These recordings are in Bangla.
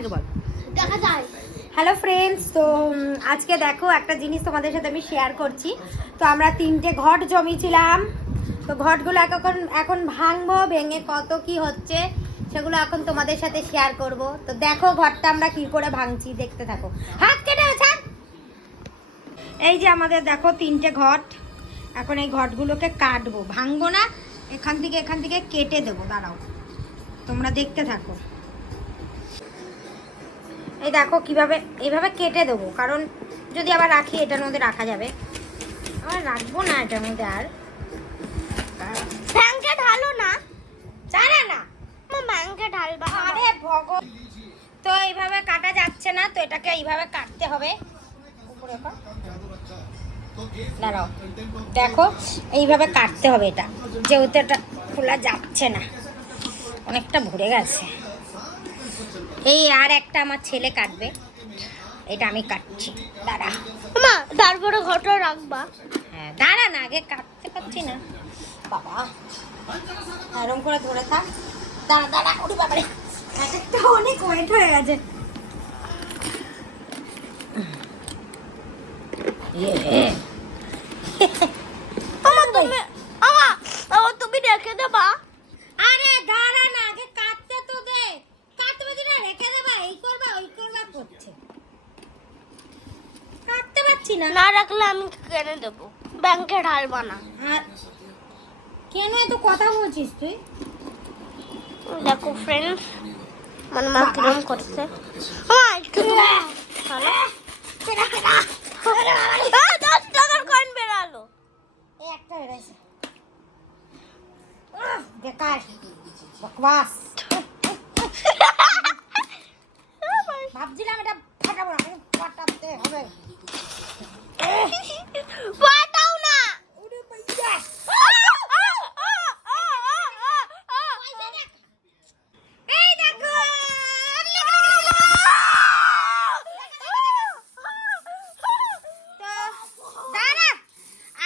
আগে বল। দেখা যায়। হ্যালো ফ্রেন্ডস, তো আজকে দেখো একটা জিনিস তোমাদের সাথে আমি শেয়ার করছি। তো আমরা 3টে ঘট জমিয়েছিলাম, তো ঘটগুলো এখন ভাঙবো, ভেঙে কত কি হচ্ছে সেগুলো এখন তোমাদের সাথে শেয়ার করব। তো দেখো ঘরটা আমরা কি করে ভাঙছি, দেখতে থাকো। হাত কেটে ছাড়। এই যে আমাদের দেখো 3টে ঘট, এখন এই ঘটগুলোকে কাটবো, ভাঙবো না, এখান থেকে কেটে দেবো। দাঁড়াও, তোমরা দেখতে থাকো। এই দেখো কিভাবে এইভাবে কেটে দেবো, কারণ যদি আবার রাখি এটার মধ্যে রাখা যাবে, আবার রাখবো না এটার মধ্যে। আর ব্যাংকে ঢালো না, জানা না ব্যাংকে ঢালবা। আরে ভগবান, তো এইভাবে কাটা যাচ্ছে না, তো এটাকে এইভাবে কাটতে হবে। উপরে কর। দাঁড়াও, দেখো এইভাবে কাটতে হবে এটা, যেহেতু এটা খোলা যাচ্ছে না, অনেকটা ভরে গেছে। এই আর একটা আমার ছেলে কাটবে, এটা আমি কাটছি। দাঁড়া মা, তারপরে ঘরটা রাখবা। হ্যাঁ দাঁড়া না, আগে কাটতে পারছি না বাবা, এরকম করে ধরে থাক। দাঁড়া দাঁড়া, ওরে বাবারে, একটা অনেক ওয়েট হয়ে গেছে। তুমি রেখে দেবা। আরে দাঁড়া না, আগে কাটতে তো দে। কাটতে পারছি না, রেখে দেবা, এই করবা ওই করবা করছে, কাটতে পারছি না। না রাখলে আমি কেনে দেবো, ব্যাংকে ঢালবা না। আর কেন এত কথা বলছিস তুই? দেখো ফ্রেন্ডস, মানে মা কিরম করছে। মা একটু ভালো। 10 টাকার কয়েন বেরালো। এই একটা বেরোছে, বেকার বকবাস। ভাবছিলাম এটা ফাটাবো না, ফাটাতে হবে। ফাটাও না। ওরে ভাইয়া, এই দেখো, দাঁড়া,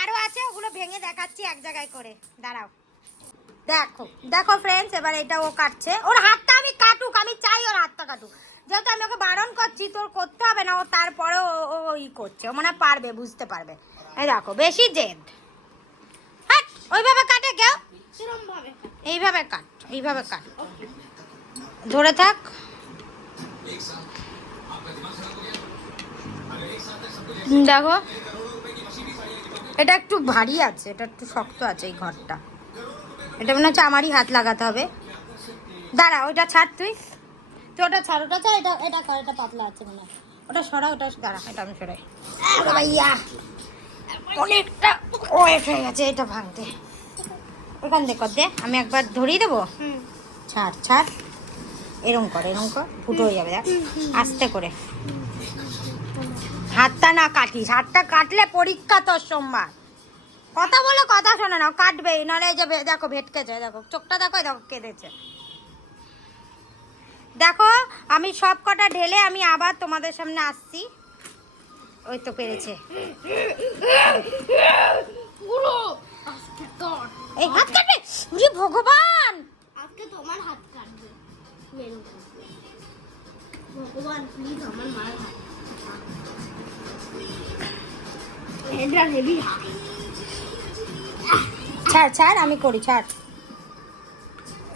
আরো আছে, ওগুলো ভেঙে দেখাচ্ছি এক জায়গায় করে। দাঁড়াও, দেখো দেখো ফ্রেন্ডস, এবার এটা ও কাটছে। ওর হাতটা আমি কাটুক, আমি চাই ওর হাতটা কাটুক, যেহেতু আমি ওকে বারণ করছি, তোর করতে হবে না। ও তারপরে ও ই করছে, ও মনে হয় পারবে, বুঝতে পারবে। এই দেখো, বেশি জেদ। হ্যাঁ, ওইভাবে কাটে কেউ, এইভাবে কাট, এইভাবে কাট, ধরে থাক। দেখো এটা একটু ভারী আছে, এটা একটু শক্ত আছে এই ঘরটা, এটা মনে হচ্ছে আমারই হাত লাগাতে হবে। দাঁড়া, ওইটা ছাড়, তুই ওটা ছাড়, ওটা ছাড়, এটা এটা কর, এটা পাতলা আছে মনে হয়, ওটা সরা, ওটা দাঁড়া, এটা আমি সরাই। ওরে ভাইয়া, অনেকটা ওয়েট হয়ে গেছে এটা ভাঙতে। ওখান থেকে দে, আমি একবার ধরিয়ে দেবো। ছাড় ছাড়, এরম কর, ফুটো হয়ে যাবে, দেখ আস্তে করে। হাতটা না কাটিস, হাতটা কাটলে পরীক্ষা তোর সোমবার। কথা বলে কথা শোনে না, কাটবে নাহলে। এই যে দেখো ভেটকেছে, দেখো চোখটা, দেখো দেখো কেঁদেছে। দেখো আমি সব কটা ঢেলে আমি আবার তোমাদের সামনে আসছি। ওই তো পেরেছে। এই হাত কাটবে, ওরে ভগবান, আজকে তোমার হাত কাটবে। ভগবান প্লিজ আমার মায়ের হাত। এটা হেভি। ছাড় ছাড়, আমি করি, ছাড়।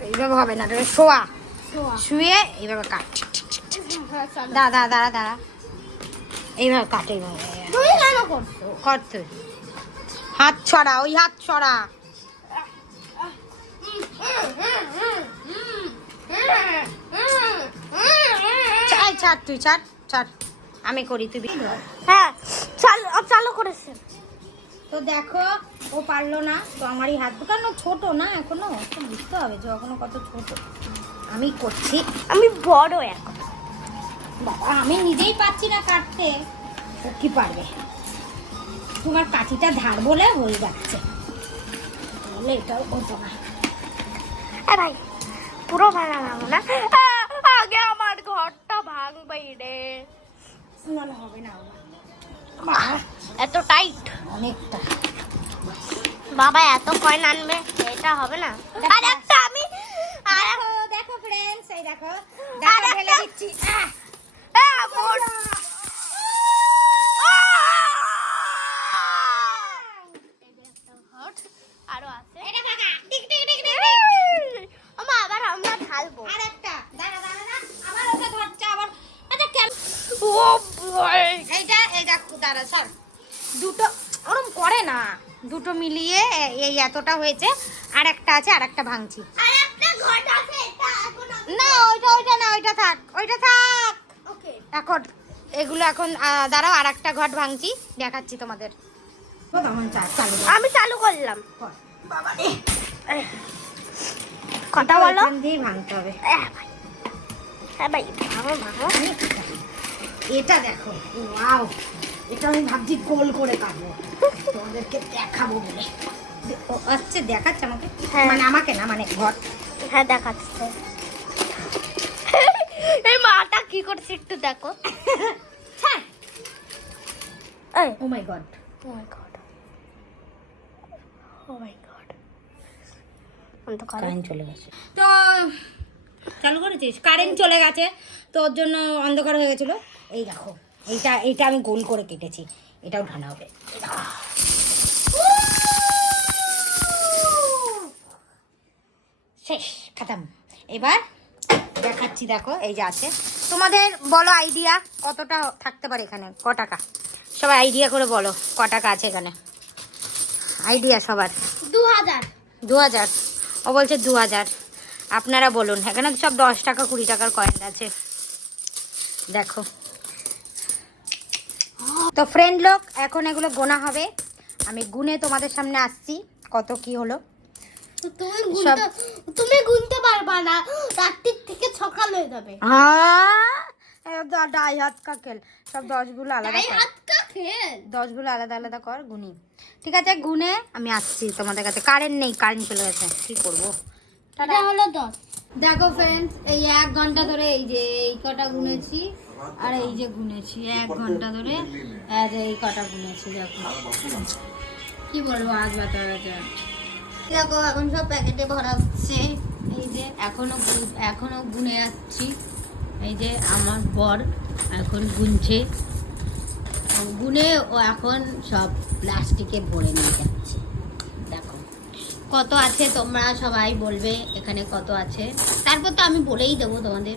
এইভাবে হবে না, শোয়া, শুয়ে এইভাবে কাট। দাঁড়া দাঁড়া দাঁড়া, এইভাবে কাট, এইভাবে। তুমি কেন করছো? কর তুই, হাত ছড়া, ওই হাত ছড়া। ছাড় তুই, ছাড় ছাড়, আমি করি, তুই। হ্যাঁ চালু করেছে। তো দেখো ও পারলো না, তো আমারই হাত, কেন ছোট না এখনো, তো বুঝতে হবে যে এখনো কত ছোট। আমি করছি, আমি বড় এখন। বাবা আমি নিজেই পাচ্ছি না কাটতে, ও কি পারবে? তোমার কাঠিটা ধার বলে হয়ে যাচ্ছে, বলে এটাও হতো না। ভাই পুরো ভাঙা না, আগে আমার ঘরটা ভাঙবে রে। নাহলে হবে না, এত টাইট অনেকটা। বাবা এত কয়েন আনবে, এটা হবে না। আর একটা আমি দেখো ফ্রেন্ডস, এই দেখো, দেখো ঢেলে দিচ্ছি। দাঁড়া স্যার দুটো ওরম করে না, দুটো মিলিয়ে এই এতটা হয়েছে, আর একটা আছে, আর একটা ভাঙছি। আর একটা ঘট আছে, এটা এখন না ওইটা না, ওইটা থাক। ওকে। এখন এগুলো এখন দাঁড়াও, আর একটা ঘট ভাঙছি, দেখাচ্ছি তোমাদের। আমি চালু করলাম। বাবা রে, কথা বলো। এখান দিয়েই ভাঙতে হবে। হ্যাঁ ভাই, ভাঙো ভাঙো। এটা দেখো, ওয়াও, এটা আমি ভাবছি গোল করে কাটবো, তোমাদেরকে দেখাবো বলে। ও আচ্ছা, দেখাচ্ছে আমাকে, হ্যাঁ। মানে আমাকে না, মানে ঘট। হ্যাঁ দেখাচ্ছে। এই মাটা কি করছে একটু দেখো। এই ও মাই গড, ও মাই গড, ও মাই গড, অন্ধকার। কারেন্ট চলে গেছে। তো চালু করেছিস? কারেন্ট চলে গেছে, তো ওর জন্য অন্ধকার হয়ে গেছিলো। এই দেখো, এইটা আমি গোল করে কেটেছি, এটাও ঢালা হবে। এই দেখো। শেষ, খতম। এবার দেখাচ্ছি, দেখো এই যে আছে। তোমাদের বলো আইডিয়া কতটা থাকতে পারে এখানে, ক টাকা? সবাই আইডিয়া করে বলো ক টাকা আছে এখানে, আইডিয়া সবার। 2000। 2000? ও বলছে 2000। আপনারা বলুন, এখানে তো সব 10 টাকা 20 টাকার কয়েন আছে, দেখো। তো ফ্রেন্ড লোক, এখন এগুলো গোনা হবে, আমি গুনে তোমাদের সামনে আসছি কত কি হলো। তুমি গুনতে পারবা না, রাত্রির থেকে সকাল হয়ে যাবে। ডাই হাত কা খেল, সব 10 গুলো আলাদা কর, হাত কা খেল। 10 গুলো আলাদা আলাদা কর, গুনি। ঠিক আছে, গুনে আমি আসছি তোমাদের কাছে। কারেন্ট নেই, কারেন্ট চলে গেছে, কি করবো। এটা হলো 10। দেখো ফ্রেন্ডস, এই 1 ঘন্টা ধরে এই যে এই কটা গুনেছি, আর এই যে গুনেছি 1 ঘন্টা ধরে, আর এই কটা গুনেছি। দেখো কি বলবো, আজ ব্যথা হয়েছে। দেখো এখন সব প্যাকেটে ভরা হচ্ছে, এই যে এখনো গুনে যাচ্ছি। এই যে আমার বর এখন গুনছে, গুনে ও এখন সব প্লাস্টিকে ভরে নিয়ে যাচ্ছে। দেখো কত আছে, তোমরা সবাই বলবে এখানে কত আছে, তারপর তো আমি বলেই দেবো তোমাদের।